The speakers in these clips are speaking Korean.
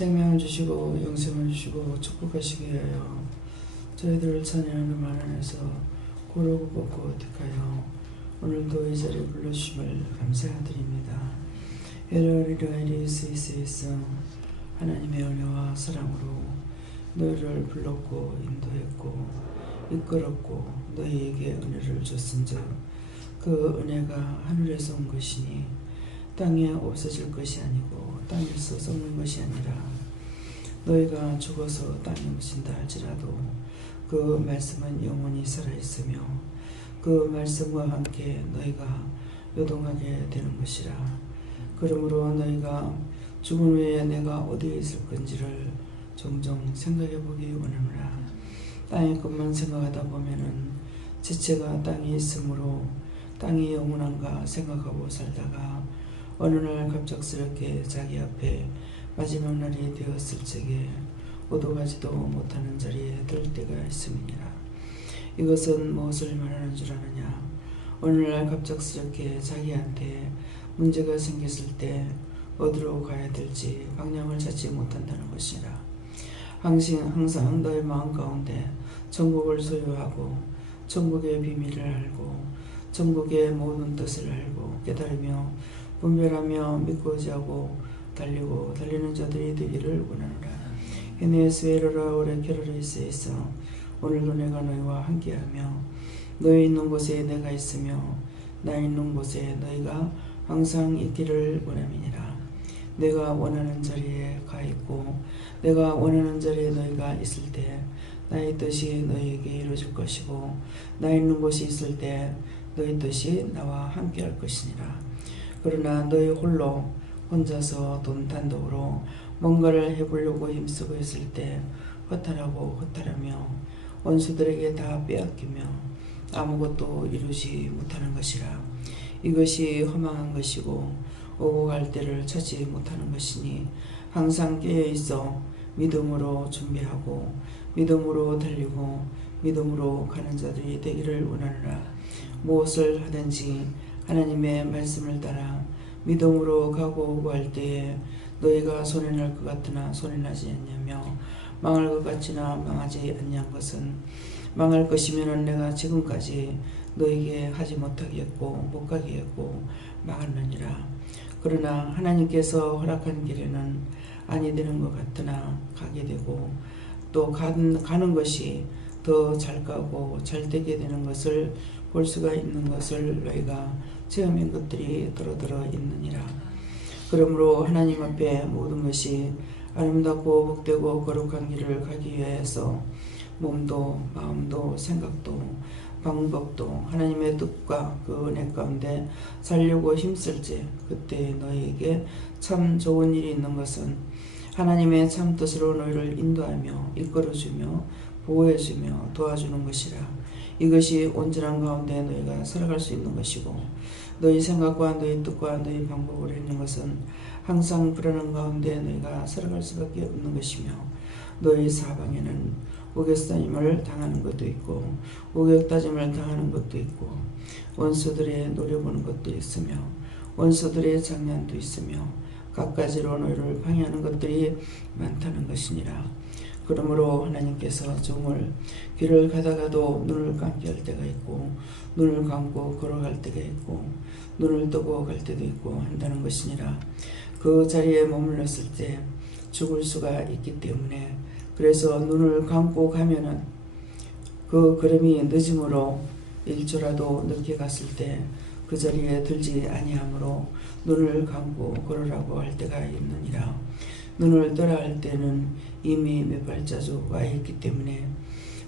생명을 주시고 영생을 주시고 축복하시기 위하여 저희들을 찬양하는 말 안에서 고르고 뽑고 택하여 오늘도 이 자리에 불러주심을 감사드립니다. 에러리라이리스이스에서 하나님의 은혜와 사랑으로 너희를 불렀고 인도했고 이끌었고 너희에게 은혜를 줬은즉 그 은혜가 하늘에서 온 것이니 땅에 없어질 것이 아니고 땅에서 썩는 것이 아니라 너희가 죽어서 땅에 묻힌다 할지라도 그 말씀은 영원히 살아있으며 그 말씀과 함께 너희가 요동하게 되는 것이라. 그러므로 너희가 죽은 후에 내가 어디에 있을 건지를 종종 생각해 보기 원하노라. 땅의 것만 생각하다 보면은 지체가 땅에 있으므로 땅이 영원한가 생각하고 살다가 어느 날 갑작스럽게 자기 앞에 마지막 날이 되었을 적에 오도가지도 못하는 자리에 들 때가 있음이니라. 이것은 무엇을 말하는 줄 아느냐? 어느 날 갑작스럽게 자기한테 문제가 생겼을 때 어디로 가야 될지 방향을 찾지 못한다는 것이라. 항상 너의 마음 가운데 천국을 소유하고 천국의 비밀을 알고 천국의 모든 뜻을 알고 깨달으며 분별하며 믿고 의지하고 달리는 자들이 되기를 원하노라. 에네스웨로라 오레 캐러리스에서 오늘도 내가 너희와 함께하며 너희 있는 곳에 내가 있으며 나 있는 곳에 너희가 항상 있기를 원함이니라. 내가 원하는 자리에 가 있고 내가 원하는 자리에 너희가 있을 때 나의 뜻이 너희에게 이루어질 것이고 나 있는 곳이 있을 때 너희 뜻이 나와 함께 할 것이니라. 그러나 너희 혼자서 돈 단독으로 뭔가를 해보려고 힘쓰고 있을 때 허탈하며 원수들에게 다 빼앗기며 아무것도 이루지 못하는 것이라. 이것이 허망한 것이고 오고 갈 때를 찾지 못하는 것이니 항상 깨어있어 믿음으로 준비하고 믿음으로 달리고 믿음으로 가는 자들이 되기를 원하노라. 무엇을 하든지 하나님의 말씀을 따라 믿음으로 가고 오고 할 때에 너희가 손해날 것 같으나 손해나지 않냐며 망할 것 같으나 망하지 아니한 것은 망할 것이면 내가 지금까지 너에게 하지 못하게 했고 못 가게 했고 막았느니라. 그러나 하나님께서 허락한 길에는 아니 되는 것 같으나 가게 되고 또 가는 것이 더 잘 가고 잘 되게 되는 것을 볼 수가 있는 것을 너희가 체험한 것들이 더러 있느니라. 그러므로 하나님 앞에 모든 것이 아름답고 복되고 거룩한 길을 가기 위해서 몸도 마음도 생각도 방법도 하나님의 뜻과 그 은혜 가운데 살려고 힘쓸지 그때 너희에게 참 좋은 일이 있는 것은 하나님의 참 뜻으로 너희를 인도하며 이끌어주며 보호해주며 도와주는 것이라. 이것이 온전한 가운데 너희가 살아갈 수 있는 것이고 너희 생각과 너희 뜻과 너희 방법으로 있는 것은 항상 불안한 가운데 너희가 살아갈 수밖에 없는 것이며 너희 사방에는 우겨다짐을 당하는 것도 있고 우겨다짐을 당하는 것도 있고 원수들의 노려보는 것도 있으며 원수들의 장난도 있으며 갖가지로 너희를 방해하는 것들이 많다는 것이니라. 그러므로 하나님께서 종을 길을 가다가도 눈을 감게 할 때가 있고 눈을 감고 걸어갈 때가 있고 눈을 뜨고 갈 때도 있고 한다는 것이니라. 그 자리에 머물렀을 때 죽을 수가 있기 때문에 그래서 눈을 감고 가면은 그 걸음이 늦음으로 1초라도 늦게 갔을 때 그 자리에 들지 아니하므로 눈을 감고 걸으라고 할 때가 있느니라. 눈을 뜨라 할 때는 이미 몇 발자국 와 있기 때문에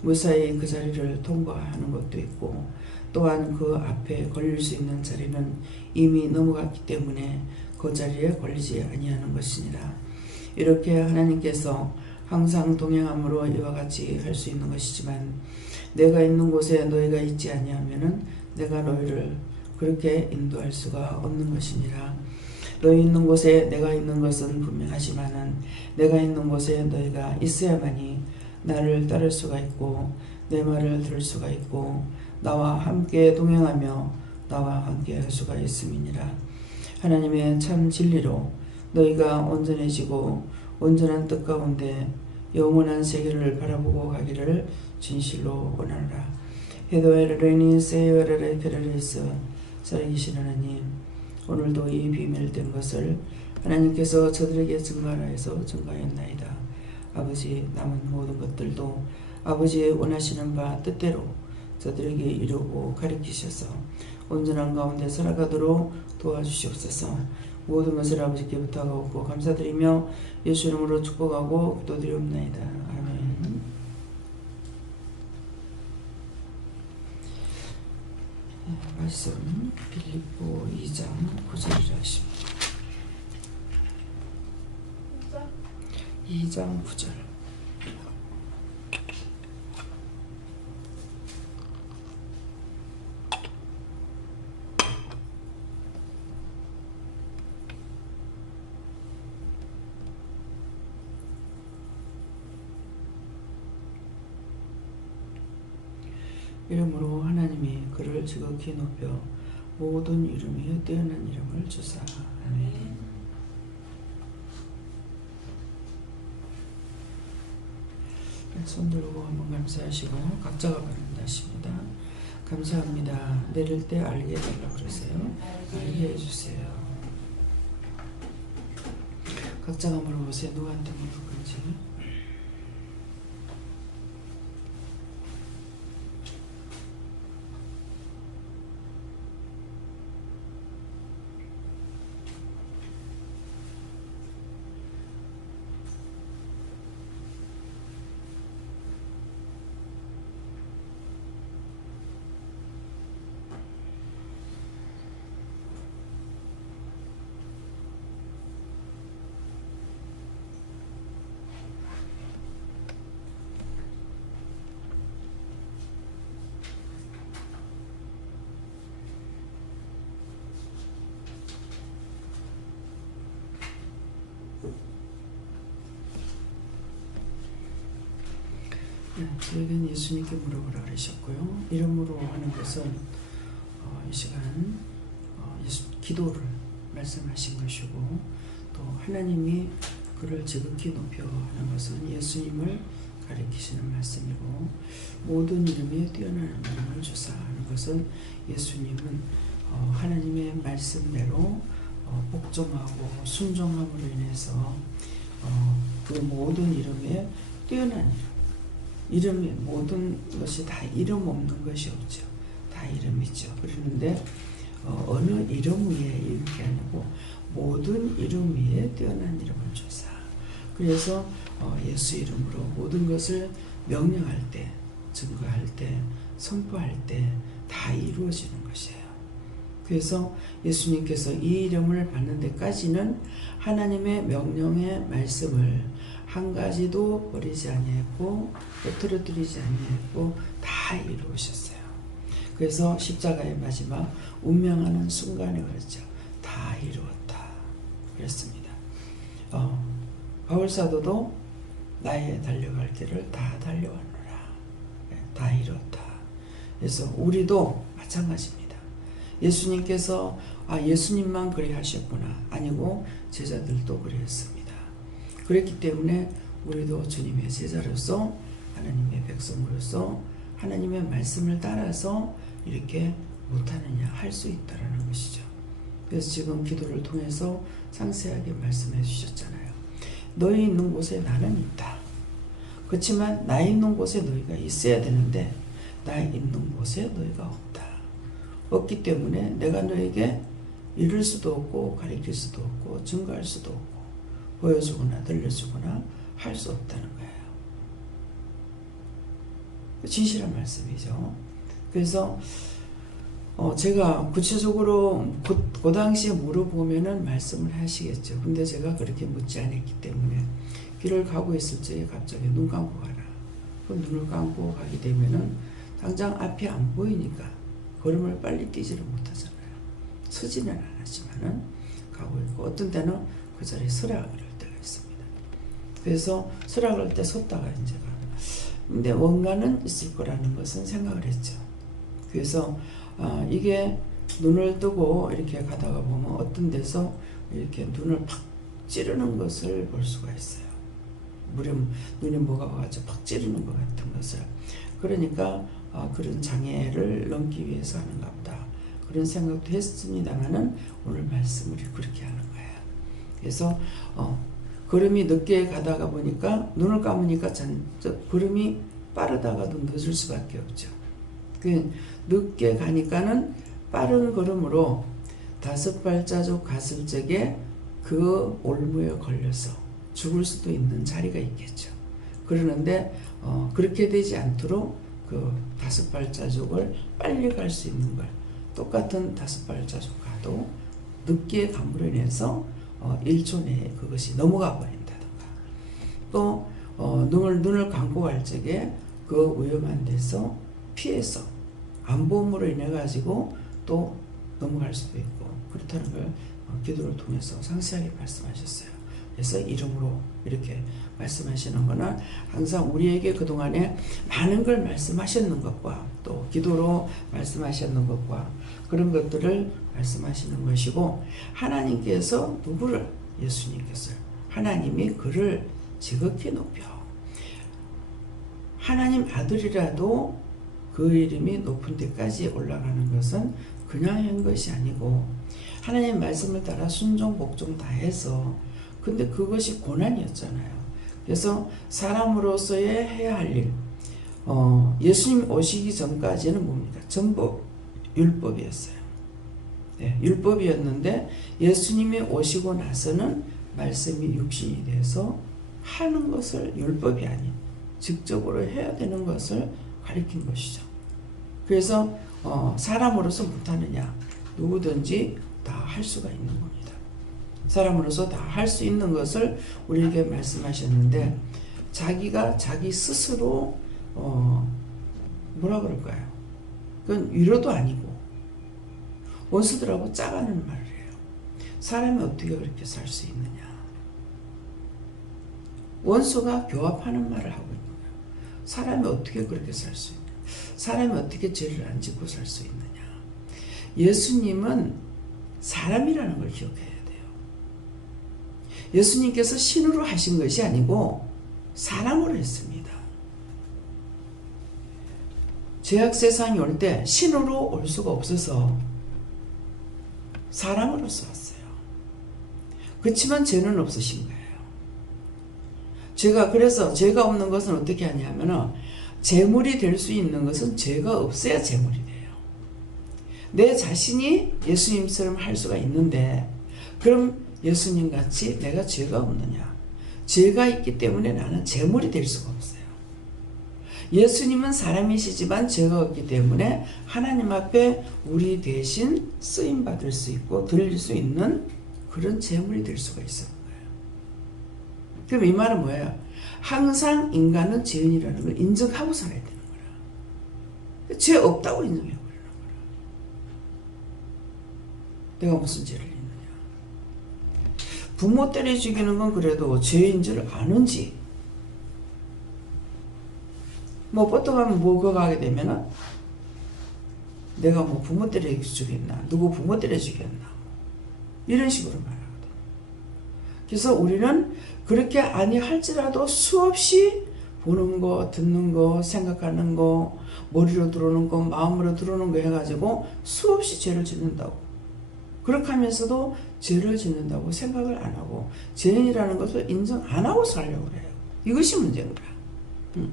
무사히 그 자리를 통과하는 것도 있고 또한 그 앞에 걸릴 수 있는 자리는 이미 넘어갔기 때문에 그 자리에 걸리지 아니하는 것이니라. 이렇게 하나님께서 항상 동행함으로 이와 같이 할 수 있는 것이지만 내가 있는 곳에 너희가 있지 아니하면은 내가 너희를 그렇게 인도할 수가 없는 것이니라. 너희 있는 곳에 내가 있는 것은 분명하지만은 내가 있는 곳에 너희가 있어야만이 나를 따를 수가 있고 내 말을 들을 수가 있고 나와 함께 동행하며 나와 함께 할 수가 있음이니라. 하나님의 참 진리로 너희가 온전해지고 온전한 뜻 가운데 영원한 세계를 바라보고 가기를 진실로 원하노라. 헤도에르레니 세요레레 페레레스. 살아계신 하나님, 오늘도 이 비밀된 것을 하나님께서 저들에게 증거하라 해서 증거하였나이다. 아버지, 남은 모든 것들도 아버지의 원하시는 바 뜻대로 저들에게 이루고 가르치셔서 온전한 가운데 살아가도록 도와주시옵소서. 모든 것을 아버지께 부탁하고 감사드리며 예수 이름으로 축복하고 기도드리옵나이다. 아멘. 말씀 빌립보 2장 9절이라 하십니다. 2장 9절. 이름으로 하나님이 그를 지극히 높여 모든 이름이여 뛰어난 이름을 주사. 아멘. 손 들고 한번 감사하시고 각자가 발음하십니다. 감사합니다. 내릴 때 알게 해달라고 그러세요. 알게 해주세요. 각자가 물어보세요. 누구한테 물어볼 건지. 저에겐 예수님께 물어보라 그러셨고요. 이름으로 하는 것은 이 시간 기도를 말씀하신 것이고, 또 하나님이 그를 지극히 높여 하는 것은 예수님을 가리키시는 말씀이고, 모든 이름에 뛰어나는 이름을 주사 하는 것은 예수님은 하나님의 말씀대로 복종하고 순종함으로 인해서 그 모든 이름에 뛰어난 이름, 이름의 모든 것이 다 이름 없는 것이 없죠. 다 이름이죠. 그러는데 어느 이름 위에 이렇게 아니고 모든 이름 위에 뛰어난 이름을 주사. 그래서 예수 이름으로 모든 것을 명령할 때, 증거할 때, 선포할 때 다 이루어지는 것이에요. 그래서 예수님께서 이 이름을 받는 데까지는 하나님의 명령의 말씀을 한 가지도 버리지 아니했고 떨어뜨리지 아니했고 다 이루으셨어요. 그래서 십자가의 마지막 운명하는 순간에 그랬죠. 다 이루었다 그랬습니다. 바울 사도도 나의 달려갈 길을 다 달려왔노라. 다 이루었다. 그래서 우리도 마찬가지입니다. 예수님께서 예수님만 그리 하셨구나 아니고 제자들도 그랬습니다. 그랬기 때문에 우리도 주님의 제자로서 하나님의 백성으로서 하나님의 말씀을 따라서 이렇게 못하느냐 할 수 있다라는 것이죠. 그래서 지금 기도를 통해서 상세하게 말씀해 주셨잖아요. 너희 있는 곳에 나는 있다. 그렇지만 나 있는 곳에 너희가 있어야 되는데 나 있는 곳에 너희가 없다. 없기 때문에 내가 너에게 이룰 수도 없고 가르칠 수도 없고 증거할 수도 없고 보여주거나 들려주거나 할 수 없다는 거예요. 진실한 말씀이죠. 그래서 제가 구체적으로 그 당시에 물어보면은 말씀을 하시겠죠. 근데 제가 그렇게 묻지 않았기 때문에 길을 가고 있을 적에 갑자기 눈 감고 가라. 그 눈을 감고 가게 되면은 당장 앞이 안 보이니까 걸음을 빨리 뛰지를 못하잖아요. 서지는 않았지만은 가고 있고, 어떤 때는 그 자리에 서락을 할 때가 있습니다. 그래서 서락을 할 때 섰다가 이제 근데 뭔가는 있을 거라는 것은 생각을 했죠. 그래서 이게 눈을 뜨고 이렇게 가다가 보면 어떤 데서 이렇게 눈을 팍 찌르는 것을 볼 수가 있어요. 눈에 뭐가 와가지고 팍 찌르는 것 같은 것을. 그러니까 그런 장애를 넘기 위해서 하는가 보다, 그런 생각도 했습니다만은 오늘 말씀을 그렇게 하는 거예요. 그래서 걸음이 늦게 가다가 보니까 눈을 감으니까 걸음이 빠르다가도 늦을 수밖에 없죠. 늦게 가니까는 빠른 걸음으로 5발자국 갔을 적에 그 올무에 걸려서 죽을 수도 있는 자리가 있겠죠. 그러는데 그렇게 되지 않도록 그 5발자국을 빨리 갈 수 있는 걸, 똑같은 5발자국 가도 늦게 감으로 인해서 1초 내에 그것이 넘어가 버린다든가, 또 눈을 감고 갈 적에 그 위험한 데서 피해서 안보험으로 인해 가지고 또 넘어갈 수도 있고, 그렇다는 걸 기도를 통해서 상세하게 말씀하셨어요. 그래서 이름으로 이렇게 말씀하시는 거는 항상 우리에게 그동안에 많은 걸 말씀하셨는 것과 또 기도로 말씀하셨는 것과 그런 것들을 말씀하시는 것이고, 하나님께서 누구를, 예수님께서, 하나님이 그를 지극히 높여 하나님 아들이라도 그 이름이 높은 데까지 올라가는 것은 그냥 한 것이 아니고 하나님 말씀을 따라 순종 복종 다 해서, 근데 그것이 고난이었잖아요. 그래서 사람으로서의 해야 할 일, 예수님 오시기 전까지는 뭡니까? 전부 율법이었어요. 네, 율법이었는데 예수님이 오시고 나서는 말씀이 육신이 돼서 하는 것을 율법이 아닌 직접으로 해야 되는 것을 가리킨 것이죠. 그래서 사람으로서 못하느냐? 누구든지 다 할 수가 있는 겁니다. 사람으로서 다 할 수 있는 것을 우리에게 말씀하셨는데, 자기가 자기 스스로 뭐라 그럴까요? 그건 위로도 아니고 원수들하고 짜가는 말을 해요. 사람이 어떻게 그렇게 살 수 있느냐? 원수가 교합하는 말을 하고 있는 거예요. 사람이 어떻게 그렇게 살 수 있느냐? 사람이 어떻게 죄를 안 짓고 살 수 있느냐? 예수님은 사람이라는 걸 기억해야 돼요. 예수님께서 신으로 하신 것이 아니고 사람으로 했습니다. 죄악 세상이 올 때 신으로 올 수가 없어서 사람으로서 왔어요. 그렇지만 죄는 없으신 거예요. 그래서 죄가 없는 것은 어떻게 하냐면은, 제물이 될 수 있는 것은 죄가 없어야 제물이 돼요. 내 자신이 예수님처럼 할 수가 있는데, 그럼 예수님 같이 내가 죄가 없느냐? 죄가 있기 때문에 나는 제물이 될 수가 없어요. 예수님은 사람이시지만 죄가 없기 때문에 하나님 앞에 우리 대신 쓰임 받을 수 있고 드릴 수 있는 그런 제물이 될 수가 있는 거예요. 그럼 이 말은 뭐예요? 항상 인간은 죄인이라는 걸 인정하고 살아야 되는 거라. 죄 없다고 인정해 버리는 거라. 내가 무슨 죄를 짓느냐? 부모 때려 죽이는 건 그래도 죄인 줄 아는지, 뭐 보통 하면 그거 하게 되면은 내가 뭐 부모 때려 죽였나, 누구 부모 때려 죽였나, 이런 식으로 말하거든. 그래서 우리는 그렇게 아니할지라도 수없이 보는 거, 듣는 거, 생각하는 거, 머리로 들어오는 거, 마음으로 들어오는 거 해가지고 수없이 죄를 짓는다고. 그렇게 하면서도 죄를 짓는다고 생각을 안 하고 죄인이라는 것을 인정 안 하고 살려고 해요. 이것이 문제인 거야.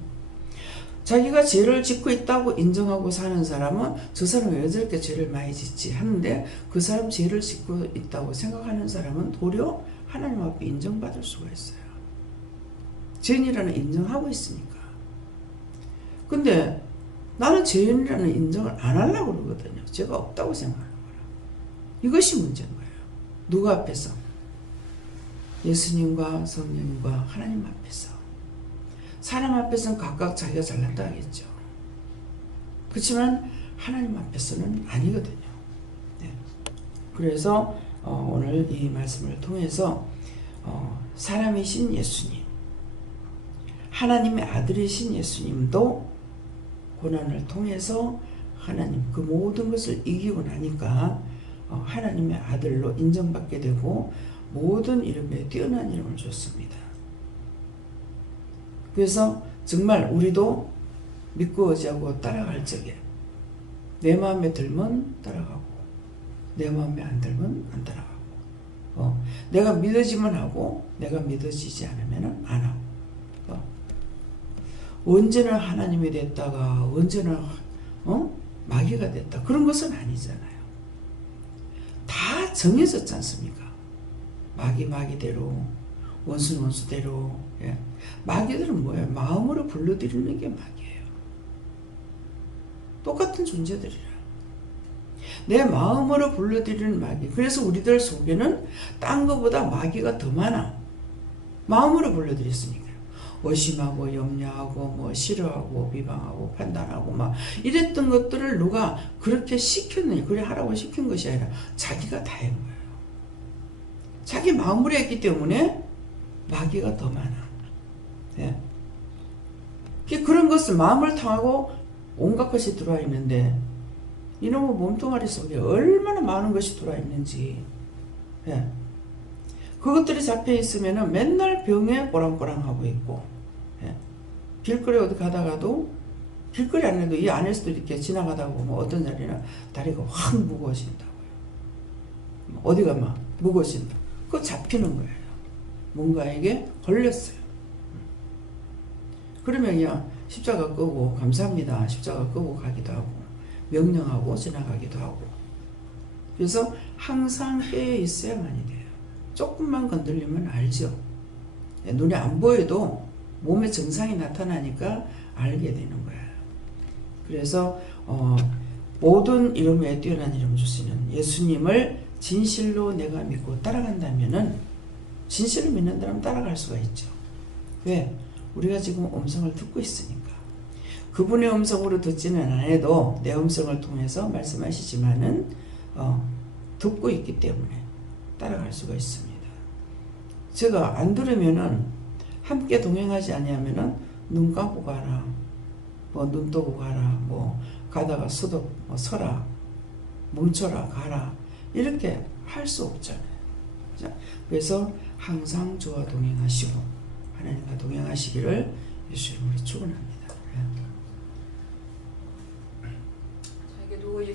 자기가 죄를 짓고 있다고 인정하고 사는 사람은 저 사람은 왜 저렇게 죄를 많이 짓지 하는데, 그 사람 죄를 짓고 있다고 생각하는 사람은 도리어 하나님 앞에 인정받을 수가 있어요. 죄인이라는 인정하고 있으니까. 근데 나는 죄인이라는 인정을 안 하려고 그러거든요. 죄가 없다고 생각하는 거라. 이것이 문제인 거예요. 누구 앞에서? 예수님과 성령님과 하나님 앞에서. 사람 앞에서는 각각 자기가 잘난다 하겠죠. 그렇지만 하나님 앞에서는 아니거든요. 네. 그래서 오늘 이 말씀을 통해서 사람이신 예수님, 하나님의 아들이신 예수님도 고난을 통해서 하나님 그 모든 것을 이기고 나니까 하나님의 아들로 인정받게 되고 모든 이름에 뛰어난 이름을 줬습니다. 그래서 정말 우리도 믿고 의지하고 따라갈 적에 내 마음에 들면 따라가고 내 마음에 안 들면 안 따라가고 내가 믿어지면 하고 내가 믿어지지 않으면 안 하고 언제나 하나님이 됐다가 언제나 마귀가 됐다 그런 것은 아니잖아요. 다 정해졌지 않습니까? 마귀 마귀대로 원수는 원수대로. 예. 마귀들은 뭐예요? 마음으로 불러들이는 게 마귀예요. 똑같은 존재들이라. 내 마음으로 불러들이는 마귀. 그래서 우리들 속에는 딴 것보다 마귀가 더 많아. 마음으로 불러들였으니까. 의심하고 염려하고 뭐 싫어하고 비방하고 판단하고 막 이랬던 것들을 누가 그렇게 시켰느냐, 그래 하라고 시킨 것이 아니라 자기가 다 한 거예요. 자기 마음으로 했기 때문에 마귀가 더 많아. 예. 그런 것을 마음을 통하고 온갖 것이 들어와 있는데 이놈의 몸뚱아리 속에 얼마나 많은 것이 들어와 있는지. 예. 그것들이 잡혀 있으면은 맨날 병에 꼬랑꼬랑하고 있고, 예. 길거리 어디 가다가도 길거리 안에도 이 안에서도 이렇게 지나가다 보면 어떤 자리는 다리가 확 무거워진다고요. 어디가 막 무거워진다. 그거 잡히는 거예요. 뭔가에게 걸렸어요. 그러면 그냥 십자가 끄고 감사합니다. 십자가 끄고 가기도 하고 명령하고 지나가기도 하고. 그래서 항상 깨어 있어야만이 돼요. 조금만 건들리면 알죠. 눈에 안 보여도 몸에 증상이 나타나니까 알게 되는 거예요. 그래서 모든 이름에 뛰어난 이름 주시는 예수님을 진실로 내가 믿고 따라간다면은 진실을 믿는다면 따라갈 수가 있죠. 왜? 우리가 지금 음성을 듣고 있으니까. 그분의 음성으로 듣지는 않아도 내 음성을 통해서 말씀하시지만은 듣고 있기 때문에 따라갈 수가 있습니다. 제가 안 들으면은 함께 동행하지 아니하면은 눈 감고 가라, 뭐 눈 뜨고 가라, 뭐 가다가 서라, 멈춰라, 가라 이렇게 할 수 없잖아요. 자, 그래서 항상 저와 동행하시고 하나님과 동행하시기를 예수 이름으로 축원합니다. 저에게도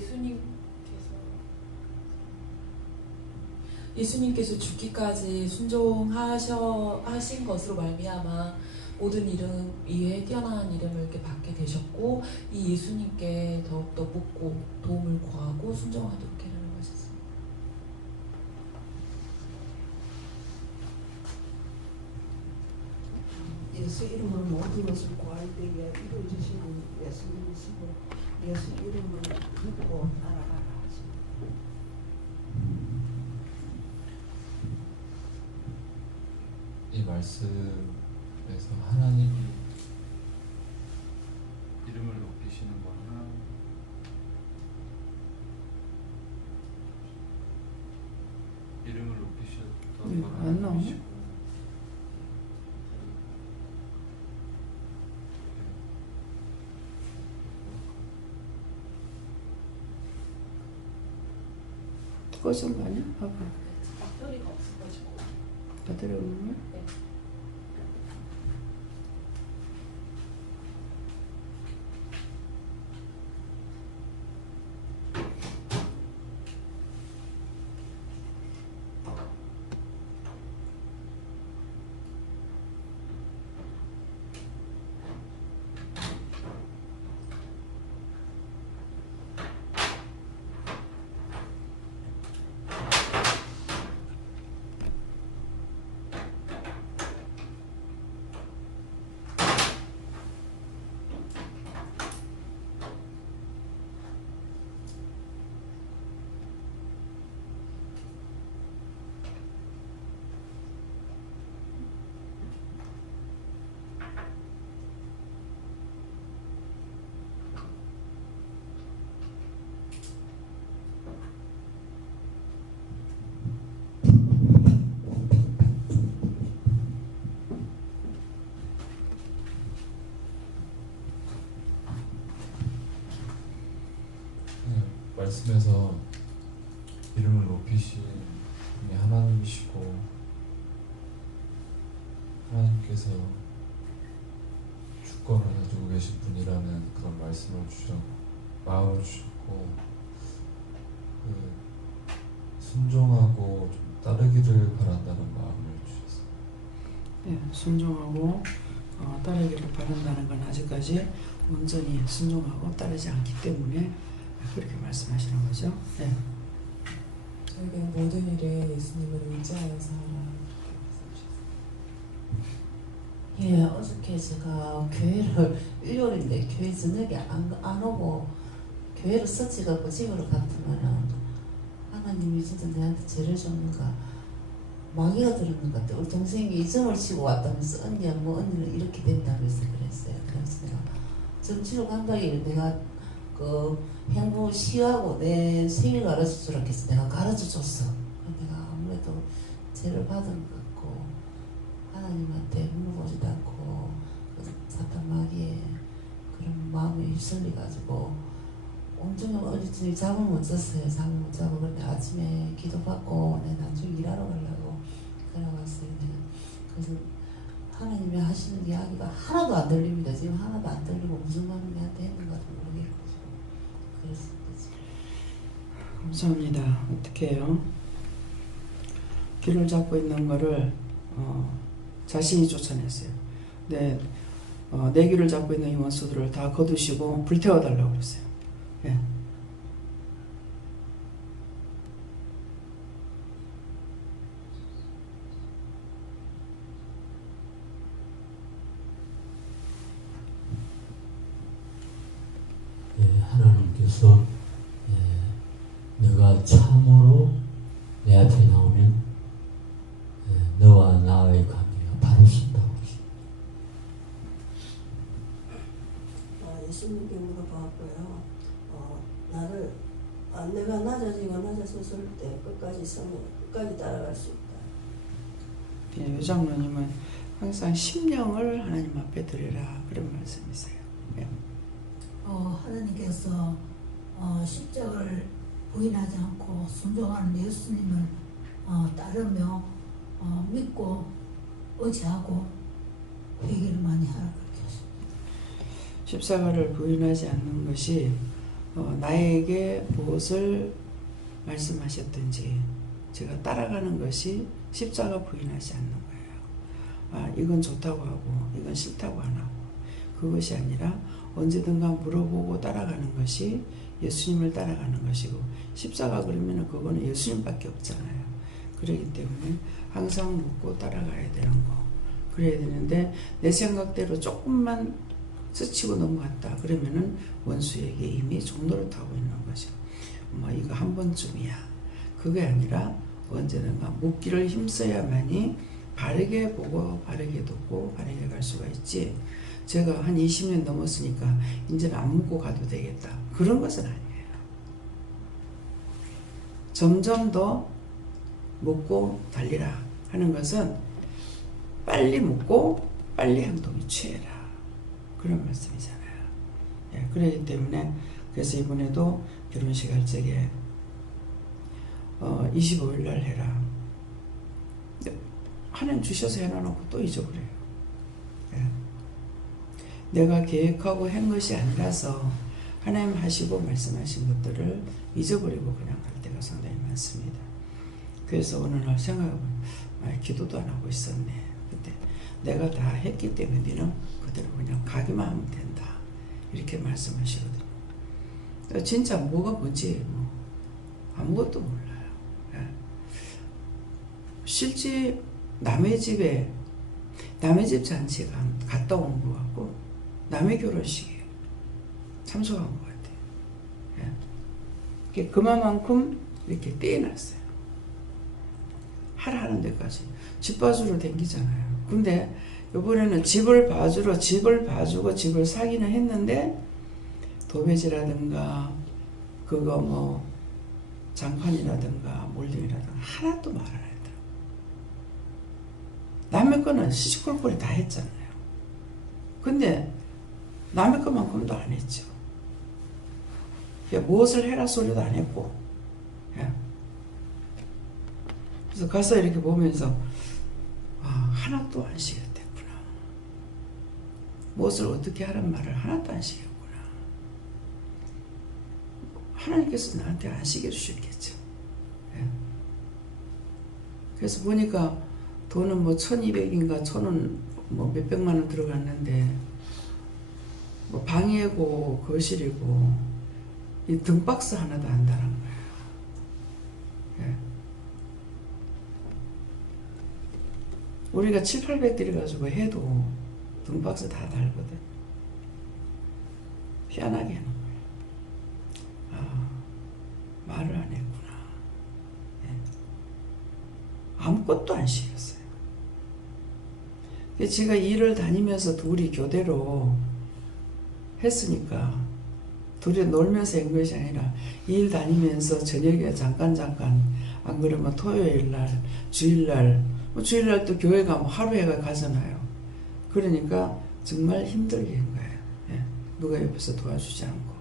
예수님께서 죽기까지 순종하신 것으로 말미암아 모든 이름 위에 뛰어난 이름을 이렇게 받게 되셨고 이 예수님께 더욱더 묻고 도움을 구하고 순종하도록 해라는 것이었습니다. 예수 이름으로 모든 것을 구할 때에 이루어주시는 예수님이시고 예수 이름을 믿고 따라가라 하십니다. 이 말씀에서 하나님 이름을 높이시는 거나 이름을 높이셨던 거나 안 나오네. 높이시고 꺼진 거 아니야? 봐봐. 배터리가 없어가지고. 배터리 없는 거야? 네. 말씀에서 이름을 높이신 분이 하나님이시고 하나님께서 주권을 가지고 계신 분이라는 그런 말씀을 주셨고 마음을 주셨고 순종하고 좀 따르기를 바란다는 마음을 주셨어요. 예, 순종하고 따르기를 바란다는 건 아직까지 온전히 순종하고 따르지 않기 때문에 그렇게 말씀하시는 거죠. 예. 저에게 모든 일에 예수님을 의지하여 살아라. 예, 어저께 제가 교회를 일요일인데 교회 저녁에 안 오고 교회를 서치갖고 집으로 갔더만은 하나님이 진짜 내한테 죄를 줬는가 마귀가 들었는 것 같아. 우리 동생이 이점을 치고 왔다면서 언니야 뭐 언니는 이렇게 된다고 해서 그랬어요. 그래서 내가 점치러 간다길래 내가 그 행부 시하고 내 생일 가르쳐 주라 해서 내가 가르쳐 줬어. 내가 아무래도 죄를 받은 것 같고 하나님한테 물어보지도 않고 그 사탄 마귀의 그런 마음에 휩쓸려가지고 온종일 어디쯤 잠을 못 잤어요. 잠을 못 자고 그런데 아침에 기도받고 내 나중에 일하러 가려고 걸어갔어요. 그래서 하나님이 하시는 이야기가 하나도 안 들립니다. 지금 하나도 안 들리고 무슨 말을 내한테 했는가도 모르겠고 그랬습니다. 감사합니다. 어떻게 해요? 길을 잡고 있는 거를 자신이 쫓아냈어요. 내 길을 잡고 있는 이 원수들을 다 거두시고 불태워달라고 그랬어요. 예. 하나님께서 너가 참으로 내 앞에 나오면 너와 나의 관계가 바로 쓴다고 하십니다. 예수님께 물어봤고요. 나를 내가 낮아졌을 때 끝까지 따라갈 수 있다. 예, 요장로님은 항상 심령을 하나님 앞에 드리라 그런 말씀이세요. 예. 하나님께서 십자가를 부인하지 않고 순종하는 예수님을 따르며 믿고 의지하고 회개를 많이 하라 그렇게 하십니다. 십자가를 부인하지 않는 것이 나에게 무엇을 말씀하셨든지 제가 따라가는 것이 십자가 부인하지 않는 거예요. 이건 좋다고 하고 이건 싫다고 안 하고 그것이 아니라 언제든가 물어보고 따라가는 것이 예수님을 따라가는 것이고 십자가 그러면 그거는 예수님밖에 없잖아요. 그렇기 때문에 항상 묻고 따라가야 되는 거. 그래야 되는데 내 생각대로 조금만 스치고 넘어갔다 그러면은 원수에게 이미 종로를 타고 있는 거죠. 이거 한 번쯤이야. 그게 아니라 언제든가 묻기를 힘써야만이 바르게 보고 바르게 듣고 바르게 갈 수가 있지. 제가 한 20년 넘었으니까 이제는 안 묻고 가도 되겠다. 그런 것은 아니에요. 점점 더 묻고 달리라 하는 것은 빨리 묻고 빨리 행동에 취해라. 그런 말씀이잖아요. 예, 그렇기 때문에 그래서 이번에도 결혼식 할 적에 25일 날 해라. 하나님 주셔서 해놔놓고 또 잊어버려요. 예. 내가 계획하고 한 것이 아니라서 하나님 하시고 말씀하신 것들을 잊어버리고 그냥 갈 때가 상당히 많습니다. 그래서 어느 날 생각해보면 기도도 안 하고 있었네. 그때 내가 다 했기 때문에 너는 그대로 그냥 가기만 하면 된다. 이렇게 말씀하시거든요. 진짜 뭐가 뭔지 아무것도 몰라요. 예. 실제 남의 집 잔치에 갔다 온 것 같고 남의 결혼식에 참석한 것 같아요. 예. 그만큼 이렇게 떼어놨어요. 하라는 데까지 집 봐주러 댕기잖아요. 근데 이번에는 집을 봐주고 집을 사기는 했는데 도배지라든가 그거 장판이라든가 몰딩이라든가 하나도 말 안 했더라고요. 남의 거는 시시콜콜이 다 했잖아요. 근데 남의 것만큼도 안 했죠. 무엇을 해라 소리도 안 했고. 예. 그래서 가서 이렇게 보면서 하나도 안 시켰댔구나. 무엇을 어떻게 하란 말을 하나도 안 시켰구나. 하나님께서 나한테 안 시켜주셨겠죠. 예. 그래서 보니까 돈은 뭐 1200인가 1000원 뭐 몇백만 원 들어갔는데 뭐 방이고 거실이고 이 등박스 하나도 안 달은 거예요. 예. 우리가 700~800 들여가지고 해도 등박스 다 달거든. 희한하게 하는 거예요. 아, 말을 안 했구나. 예. 아무것도 안 시켰어요. 제가 일을 다니면서 둘이 교대로 했으니까 둘이 놀면서 한 것이 아니라 일 다니면서 저녁에 잠깐 안 그러면 토요일날 주일날 뭐 주일날 또 교회 가면 하루에 가잖아요. 그러니까 정말 힘들게 한 거예요. 예. 누가 옆에서 도와주지 않고.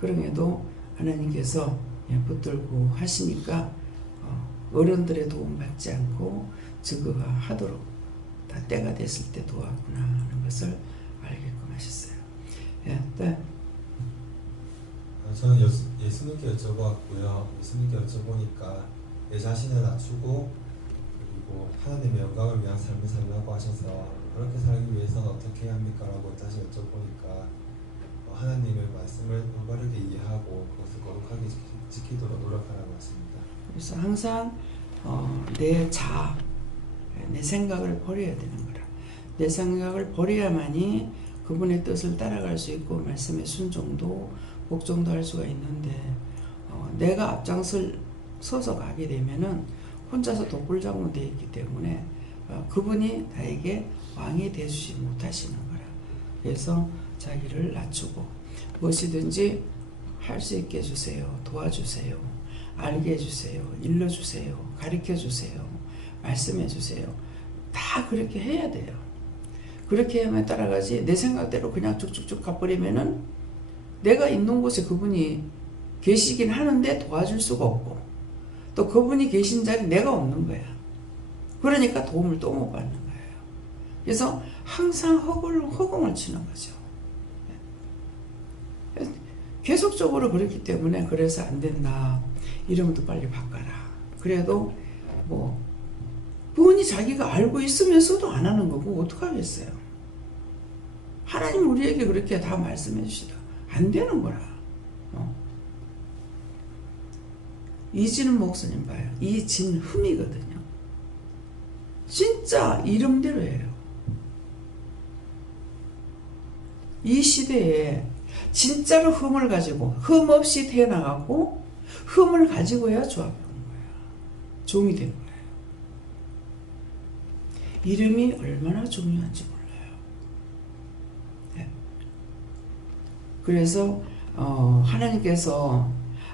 그럼에도 하나님께서 붙들고 하시니까 어른들의 도움 받지 않고 저거가 하도록 다 때가 됐을 때 도왔구나 하는 것을 알게끔 하셨어요. 예, 네. 저는 예수님께 여쭤보았고요. 예수님께 여쭤보니까 내 자신을 낮추고 그리고 하나님의 영광을 위한 삶을 살라고 하셔서 그렇게 살기 위해서는 어떻게 해야 합니까? 라고 다시 여쭤보니까 하나님의 말씀을 올바르게 이해하고 그것을 거룩하게 지키도록 노력하라고 하십니다. 그래서 항상 내 생각을 버려야 되는 거라. 내 생각을 버려야만이 그분의 뜻을 따라갈 수 있고 말씀의 순종도 복종도 할 수가 있는데 내가 앞장서서 가게 되면은 혼자서 독불장로 되어 있기 때문에 그분이 나에게 왕이 되주지 못하시는 거라. 그래서 자기를 낮추고 무엇이든지 할 수 있게 해주세요. 도와주세요. 알게 해주세요. 일러주세요. 가르쳐주세요. 말씀해주세요. 다 그렇게 해야 돼요. 그렇게 하면 따라가지 내 생각대로 그냥 쭉쭉쭉 가버리면은 내가 있는 곳에 그분이 계시긴 하는데 도와줄 수가 없고 또 그분이 계신 자리에 내가 없는 거야. 그러니까 도움을 또 못 받는 거예요. 그래서 항상 허공을 치는 거죠. 계속적으로 그렇기 때문에 그래서 안 된다. 이름도 빨리 바꿔라. 그래도 뭐 부은이 자기가 알고 있으면서도 안 하는 거고 어떡하겠어요. 하나님 우리에게 그렇게 다 말씀해 주시다. 안 되는 거라. 이진훈 목사님 봐요. 이진흠이거든요. 진짜 이름대로 해요. 이 시대에 진짜로 흠을 가지고 흠 없이 태어나갖고 흠을 가지고야 조합한 거야. 종이 된 거예요. 이름이 얼마나 중요한지 몰라요. 네. 그래서 하나님께서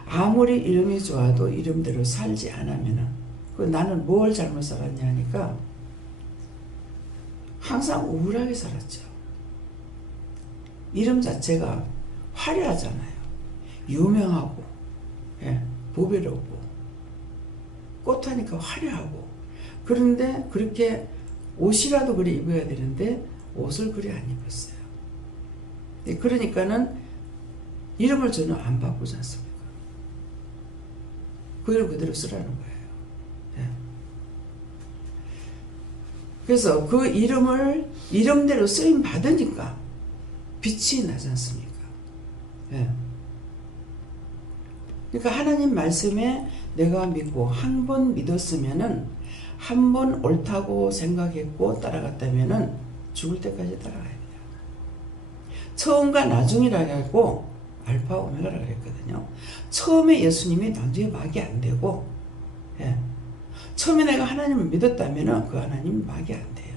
아무리 이름이 좋아도 이름대로 살지 않으면은 나는 뭘 잘못 살았냐 하니까 항상 우울하게 살았죠. 이름 자체가 화려하잖아요. 유명하고 보배롭고 꽃하니까 화려하고 그런데 그렇게 옷이라도 그리 입어야 되는데 옷을 그리 안 입었어요. 그러니까는 이름을 전혀 안 바꾸지 않습니까? 그 이름 그대로 쓰라는 거예요. 그래서 그 이름을 이름대로 쓰임 받으니까 빛이 나지 않습니까? 그러니까 하나님 말씀에 내가 믿고 한 번 믿었으면은 한 번 옳다고 생각했고 따라갔다면은 죽을 때까지 따라가야 돼요. 처음과 나중이라고 하고 알파 오메가라고 그랬거든요. 처음에 예수님이 나중에 막이 안 되고 처음에 내가 하나님을 믿었다면은 그 하나님이 막이 안 돼요.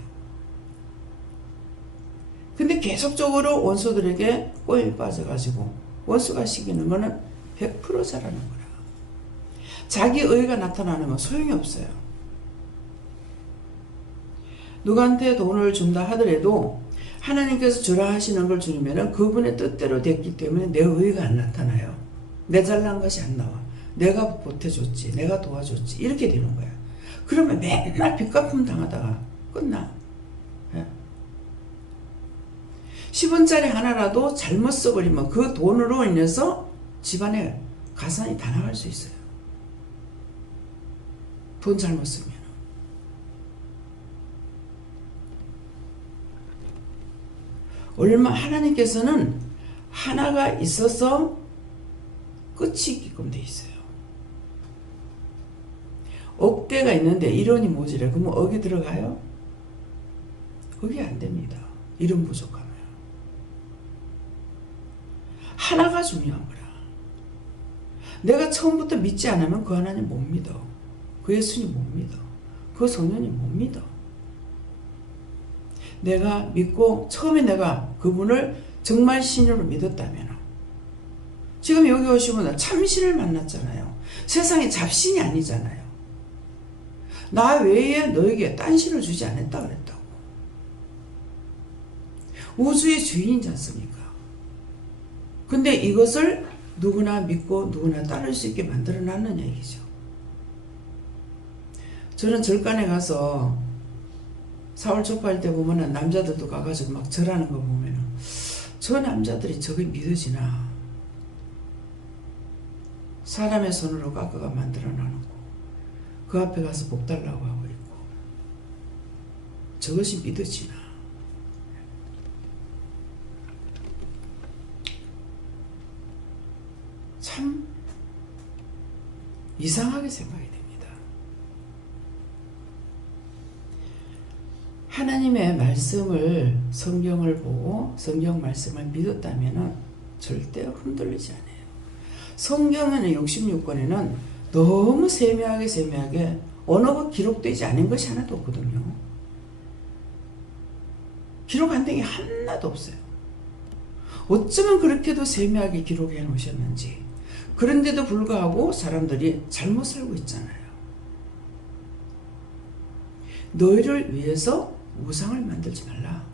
근데 계속적으로 원수들에게 꼬임에 빠져가지고 원수가 시키는 거는 100% 잘하는 거라. 자기 의가 나타나는 건 소용이 없어요. 누구한테 돈을 준다 하더라도 하나님께서 주라 하시는 걸 주면은 그분의 뜻대로 됐기 때문에 내 의가 안 나타나요. 내 잘난 것이 안 나와. 내가 보태줬지, 내가 도와줬지 이렇게 되는 거야. 그러면 맨날 빚갚음 당하다가 끝나. 10원짜리 하나라도 잘못 써버리면 그 돈으로 인해서 집안에 가산이 다 나갈 수 있어요. 돈 잘못 쓰면. 하나님께서는 하나가 있어서 끝이 있게끔 돼 있어요. 억대가 있는데 1원이 모자래. 그러면 억이 들어가요? 억이 안 됩니다. 1원 부족하면. 하나가 중요한 거라. 내가 처음부터 믿지 않으면 그 하나님 못 믿어. 그 예수님 못 믿어. 그 성령님 못 믿어. 내가 믿고 처음에 내가 그분을 정말 신으로 믿었다면 지금 여기 오시고 참신을 만났잖아요. 세상에 잡신이 아니잖아요. 나 외에 너에게 딴 신을 주지 않았다 그랬다고. 우주의 주인이지 않습니까? 근데 이것을 누구나 믿고 누구나 따를 수 있게 만들어놨는 얘기죠. 저는 절간에 가서 4월 초파일 때 보면은 남자들도 가가지고 막 절하는 거 보면은 저 남자들이 저게 믿어지나. 사람의 손으로 깎아가 만들어 놔놓고 그 앞에 가서 복 달라고 하고 있고 저것이 믿어지나. 참 이상하게 생각이 됩니다. 하나님의 말씀을 성경을 보고 성경 말씀을 믿었다면 절대 흔들리지 않아요. 성경에는 66권에는 너무 세밀하게 언어가 기록되지 않은 것이 하나도 없거든요. 기록 안 된 게 하나도 없어요. 어쩌면 그렇게도 세밀하게 기록해 놓으셨는지. 그런데도 불구하고 사람들이 잘못 살고 있잖아요. 너희를 위해서 우상을 만들지 말라.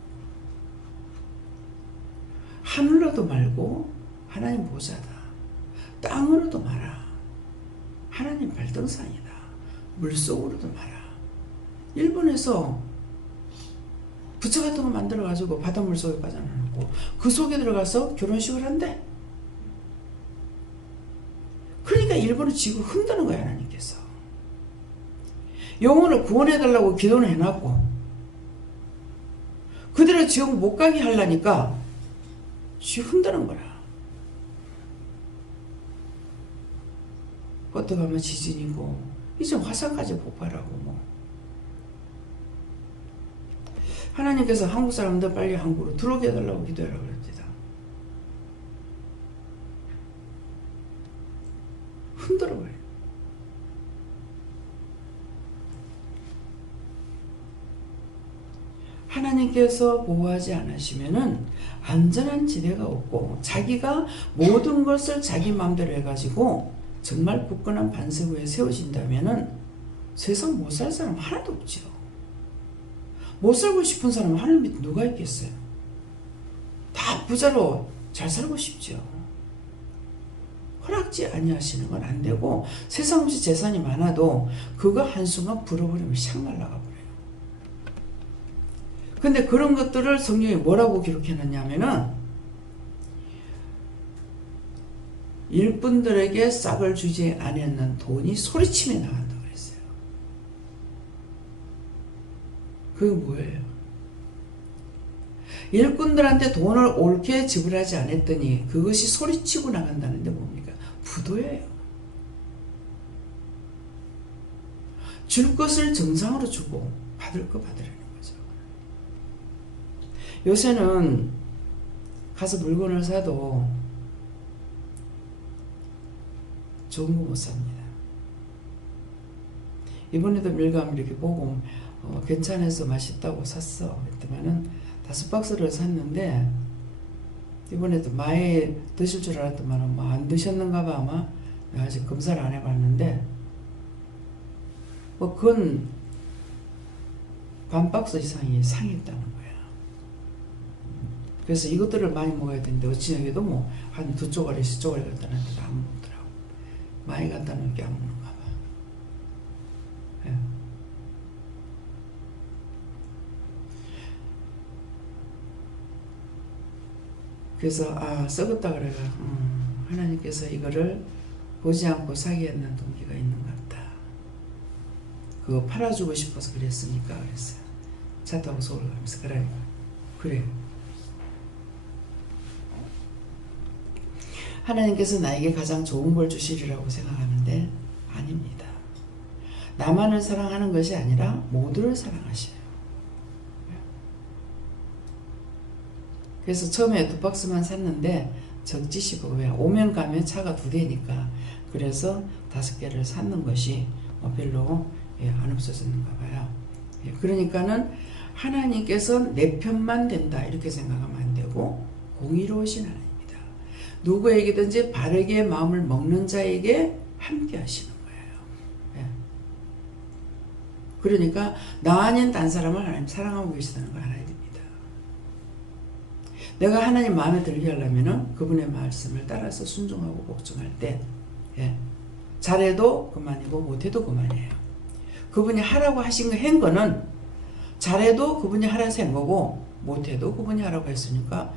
하늘로도 말고 하나님 보좌다. 땅으로도 마라. 하나님 발등상이다. 물속으로도 마라. 일본에서 부처 같은 거 만들어가지고 바닷물 속에 빠져나오고 그 속에 들어가서 결혼식을 한대. 그러니까 일본은 지금 흔드는 거야 하나님께서. 영혼을 구원해달라고 기도는 해놨고 그대로 지옥 못 가게 하려니까 지금 흔드는 거라. 어떻게 하면 지진이고 이제 화산까지 폭발하고 뭐. 하나님께서 한국 사람들 빨리 한국으로 들어오게 해달라고 기도하라고 그랬습니다. 흔들어버려요. 하나님께서 보호하지 않으시면은 안전한 지대가 없고 자기가 모든 것을 자기 마음대로 해가지고 정말 굳건한 반석 위에 세워진다면은 세상 못 살 사람 하나도 없죠. 못 살고 싶은 사람은 하늘 밑에 누가 있겠어요? 다 부자로 잘 살고 싶죠. 허락지 아니하시는 건 안 되고 세상 없이 재산이 많아도 그거 한순간 불어버리면 샥 날아가 버려요. 근데 그런 것들을 성경이 뭐라고 기록해놨냐면은 일꾼들에게 싹을 주지 않았는 돈이 소리치며 나간다고 그랬어요. 그게 뭐예요? 일꾼들한테 돈을 옳게 지불하지 않았더니 그것이 소리치고 나간다는데 뭡니까? 부도예요. 줄 것을 정상으로 주고 받을 거 받으라는 거죠. 요새는 가서 물건을 사도 좋은 거 못 삽니다. 이번에도 밀감 이렇게 보고 괜찮아서 맛있다고 샀어. 그랬더니는 5박스를 샀는데 이번에도 많이 드실 줄 알았더만 뭐 안 드셨는가 봐. 아마 아직 검사를 안 해봤는데 뭐 그건 반 박스 이상이 상했다는 거야. 그래서 이것들을 많이 먹어야 되는데 어찌하게도 뭐 한 2쪼가리 3쪼가리 갖다 놨는데 안 먹더라고. 많이 갖다 놓게 안 먹는가 봐. 예. 그래서 썩었다 그래가 하나님께서 이거를 보지 않고 사게 했는 동기가 있는 것 같다. 그거 팔아주고 싶어서 그랬으니까 그랬어요. 차 타고 서울 가면서 그래. 하나님께서 나에게 가장 좋은 걸 주시리라고 생각하는데 아닙니다. 나만을 사랑하는 것이 아니라 모두를 사랑하셔요. 그래서 처음에 2박스만 샀는데 적지시고 왜 오면 가면 차가 2대니까 그래서 5개를 샀는 것이 별로 안 없어졌는가 봐요. 그러니까는 하나님께서 내 편만 된다 이렇게 생각하면 안 되고 공의로우신 하나님입니다. 누구에게든지 바르게 마음을 먹는 자에게 함께 하시는 거예요. 그러니까 나 아닌 딴 사람을 하나님 사랑하고 계시다는 걸 알아야 됩니다. 내가 하나님 마음에 들게 하려면 그분의 말씀을 따라서 순종하고 복종할 때 잘해도 그만이고 못해도 그만이에요. 그분이 하라고 하신 한 거는 잘해도 그분이 하라고 한 거고 못해도 그분이 하라고 했으니까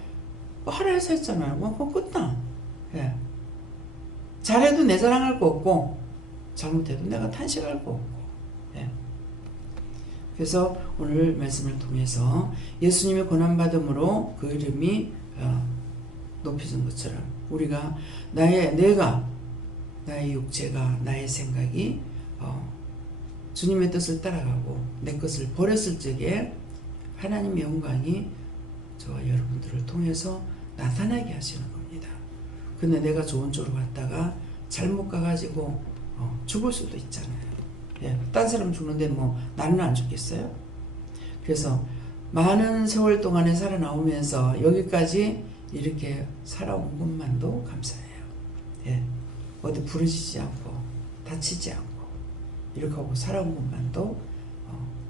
하라 해서 했잖아요. 그건 끝나. 잘해도 내 자랑할 거 없고 잘못해도 내가 탄식할 거 없고. 그래서 오늘 말씀을 통해서 예수님의 고난받음으로 그 이름이 높여진 것처럼 우리가 나의 육체가 나의 생각이 주님의 뜻을 따라가고 내 것을 버렸을 적에 하나님의 영광이 저와 여러분들을 통해서 나타나게 하시는 겁니다. 근데 내가 좋은 쪽으로 갔다가 잘못 가가지고 죽을 수도 있잖아요. 딴 사람 죽는데 나는 안 죽겠어요? 그래서 많은 세월 동안에 살아나오면서 여기까지 이렇게 살아온 것만도 감사해요. 어디 부러지지 않고 다치지 않고 이렇게 하고 살아온 것만도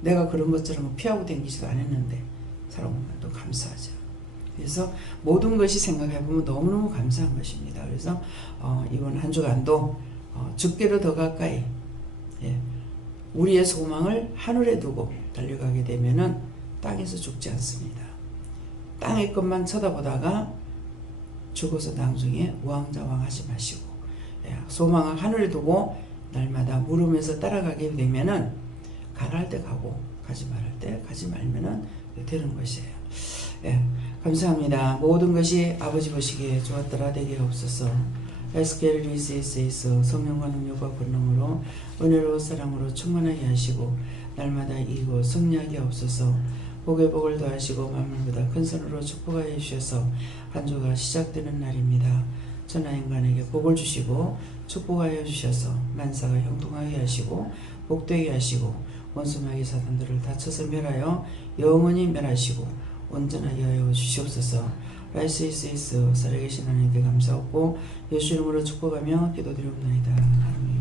내가 그런 것처럼 피하고 다니지도 않았는데 살아온 것만도 감사하죠. 그래서 모든 것이 생각해보면 너무너무 감사한 것입니다. 그래서 이번 한 주간도 죽기로 더 가까이 우리의 소망을 하늘에 두고 달려가게 되면은 땅에서 죽지 않습니다. 땅의 것만 쳐다보다가 죽어서 나중에 우왕좌왕하지 마시고 소망을 하늘에 두고 날마다 물으면서 따라가게 되면은 가갈 때 가고 가지 말할 때 가지 말면은 되는 것이에요. 감사합니다. 모든 것이 아버지 보시기에 좋았더라 되게 없어서 에스케르리스에서 성령과 능력과 권능으로 은혜로 사랑으로 충만하게 하시고 날마다 이고 승리하게 없어서 복에 복을 더하시고 만물보다 큰 선으로 축복하여 주셔서 한 주가 시작되는 날입니다. 천하인간에게 복을 주시고 축복하여 주셔서 만사가 형통하게 하시고 복되게 하시고 원수마귀 사탄들을 다쳐서 멸하여 영원히 멸하시고 온전하게 하여 주시옵소서. 라이스이스 살아계신 하나님께 감사하고 예수 이름으로 축복하며 기도드리옵나이다. 아멘.